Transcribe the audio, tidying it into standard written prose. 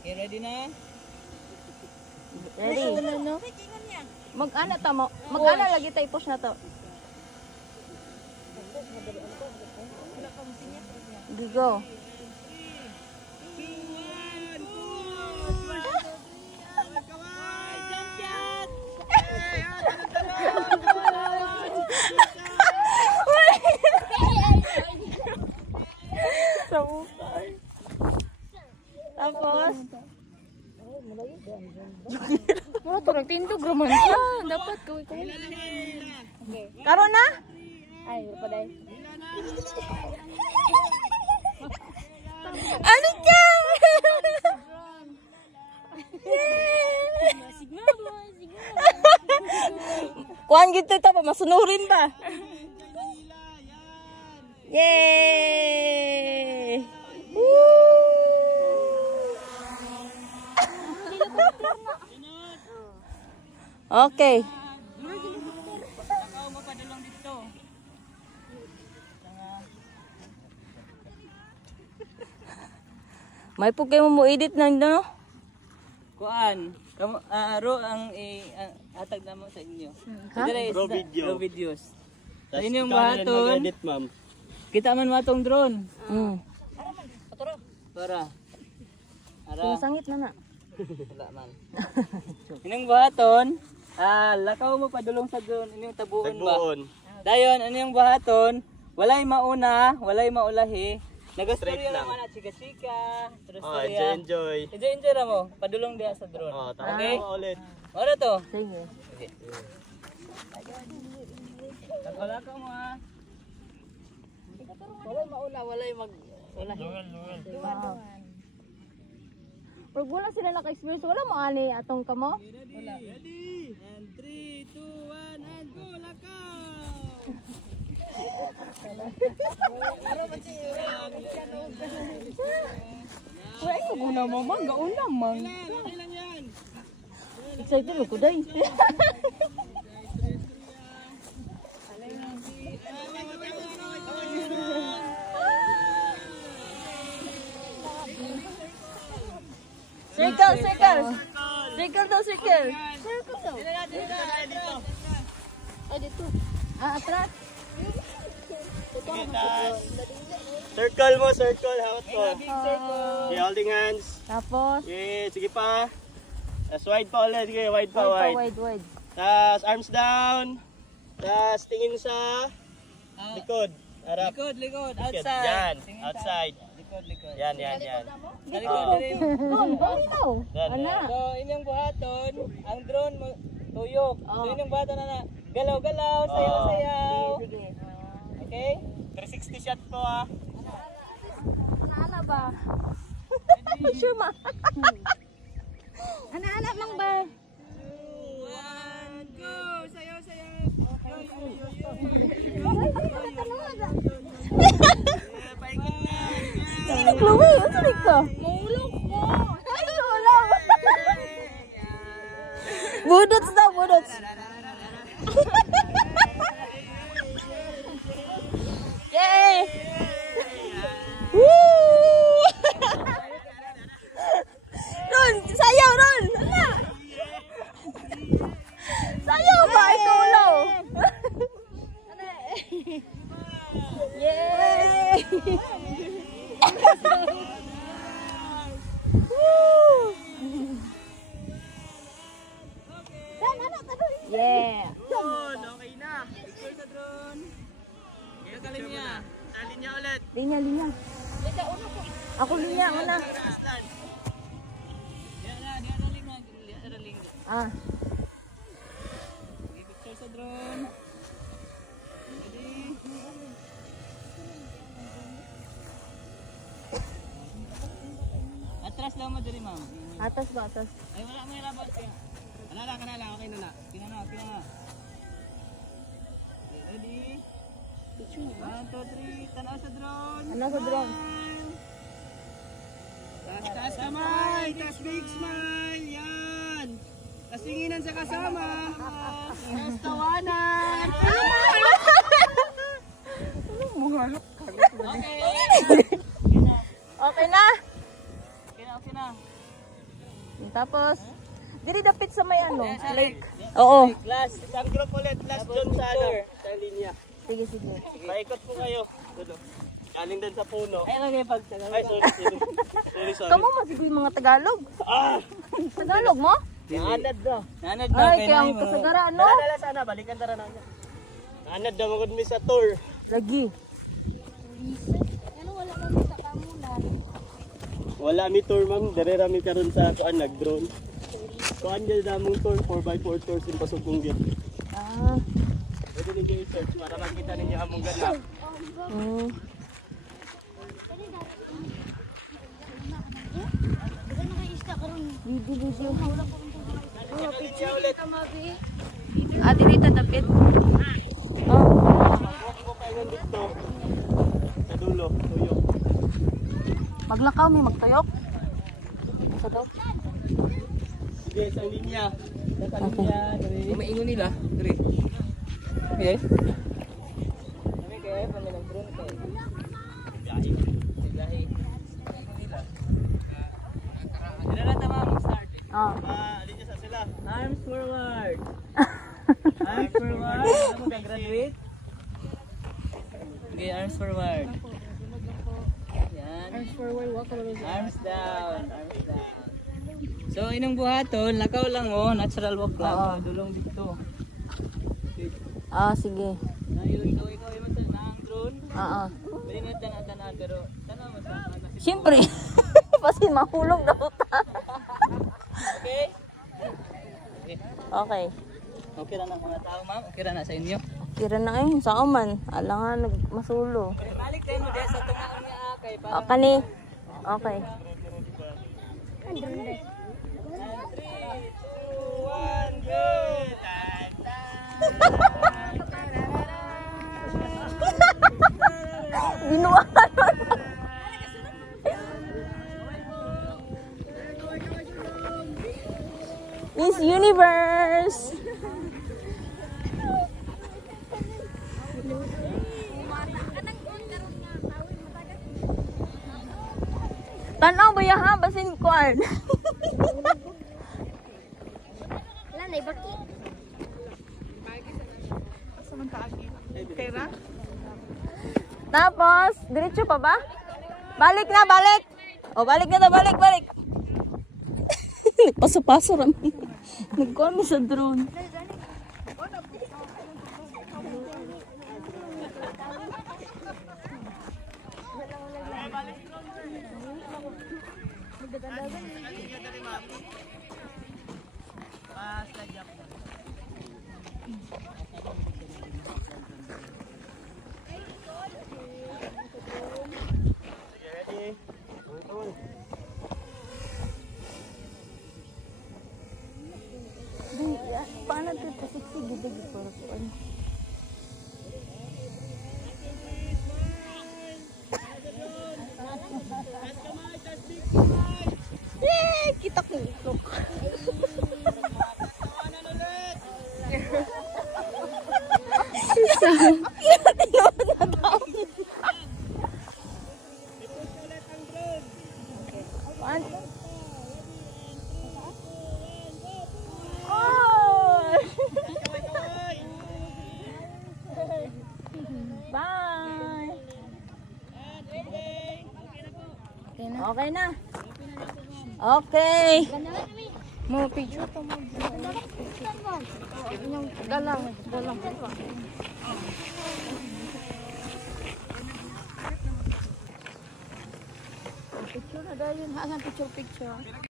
Okay, ready na? Ready? Mag-ana ta mo. Mag-ana lagi tayo push na to. Go. Tapos Wala to, nagtindog naman ka. Dapat gawin ko. karon na? Ay, wala pa dahil. Ano ka? Sigma boy, sigma. Kuan gitu ta pa masunurin ba? Yay! Woo! Okay. Ako mapadulong dito. May po kayo mo edit na no? Kuan, kamu aro ang atag na mo sa inyo. Raw video. Raw videos. Sa Tas inyong ikaw na rin baton. mag-edit, ma'am. Kita man matong drone. Para. Ara. Sangit na na. Wala man. Inyong baton, lakaw mo padulong sa drone, inyong tabuon ba? Tagbuon. Dayon, inyong baton, walay mauna, walay maulahi. Nagastorya Straight lang. naman at chika-chika. Oh, enjoy. Enjoy ra mo, padulong diha sa drone. Oh, tama Okay? mo ulit. Ora to. Sige. Wala ka mo ha. Walay mauna, walay mag... Wow. Pag wala sila naka-experience, wala mo ani atong kamo? Wala. Ready? And 3, 2, 1, and go! Lakaw! Wala ko guna mo man, gaon naman. Okay lang yan. Excited ako dai. Circle, circle. Circle daw, circle. Circle daw. Ay, dito. Atras. Circle mo, circle. Hawat ko. Okay, holding hands. Tapos, Okay, sige pa. Tas wide pa ulit. Sige, wide pa, wide. wide. Tas arms down. Tas tingin sa likod. Harap. Likod, Likod. outside. Yan, Tingin outside. Likod. Yan. Sa likod na rin. Doon, daw. Yan, Ana. yan. So, inyong buhaton, ang drone mo, tuyok. So, inyong buhaton na galaw-galaw, sayaw-sayaw. Okay? 360 shot po ah. Ana ba? Sure ma. Ana mang ba? 2, 1, go! Sayaw-sayaw! Paikot na! Sino Chloe? Ano ka? Maulog ko. Ay, wala. Budots daw, budots. Yay! Woo! Ron, sayaw Ron. Ala. Sayaw ba ikaw ulaw? Yay! Yeah. Drone, okay na. Picture sa drone. Kaya ka linya. Talin niya ulit. Linya. Ako linya, una. Aslan. Diyan na lima. Ah. Picture sa drone. Ready? Atras lang mo diri, ma'am. Atas ba, atas? Ay, wala mo ilabas kaya. Kanala. Okay na na. Kinana. Ready? 1, 2, 3. Tanaw sa drone. Ano sa drone? Taas kamay. Taas big smile. Yan. Taas tinginan sa kasama. Taas tawanan. Okay. Okay na? Okay na. Tapos, diri dapit sa may ano, lake. Oo. Last, isang group ulit. Last doon sa ano, sa linya. Sige, sige. Paikot po kayo. Dulo. Galing din sa puno. Ay, lagay pag Tagalog. Ay, sorry. Kamu masiguro yung mga Tagalog. Tagalog mo? Nanad daw. Nanad Ay, kaya ang kasagaran, no? Dala sana, balikan tara na. Anad daw magod mi sa tour. Lagi. Wala mi tour ma'am, dire ra mi karon sa kuan nag-drone. Kuan gyud namong tour 4x4 tours in Pasugong gyud. Ah. Pwede ninyo i-search para makita ninyo among ganap. Video. Linya ulit. Ah, diri ta dapit. Oh. Ako kayo dito. Sa dulo, tuyo. Maglakaw may magtuyok. Sa daw. Sige, sa linya. Sa Okay. linya. Maingon nila. Dre. Okay. Kami kaya pa nang drone kay. Gahi. Dila na tama mag-start. Ah. Linya sa sila. Arms forward. Arms forward. Ano ka graduate? Okay, arms forward. Yan. Arms forward, arms down. Arms down. So, inong buhaton, lakaw lang oh, natural walk lang. Oo. Dulong dito. Ah, sige. Nayo, ikaw yung ang drone. Ah, ah. Pwede nga tanan, pero tanan mo sa Siyempre. Kasi mahulog na ta. okay? Okay. Okay na mga tao, ma'am. Okay na sa inyo. Tira na kayo sa uman. Alangan nagmasulo. Balik tayo mo dahil sa tumaon nga kay para Ah, kani. Okay. 3, 2, 1, go! Binuwa. Miss Universe. Tanaw ba ha? Basin kuan. Lanay, baki. Tapos, diretso pa ba? Balik na, balik. O, balik na, balik. Paso-paso rami. Nagkuhan mo sa drone. Ready? Paano ito pasiksi gidig para kuan? Kita ko itlog. Bye. Okay na. Okay. Mo picture to mo. Dalang. Picture na dahil. Hasan picture.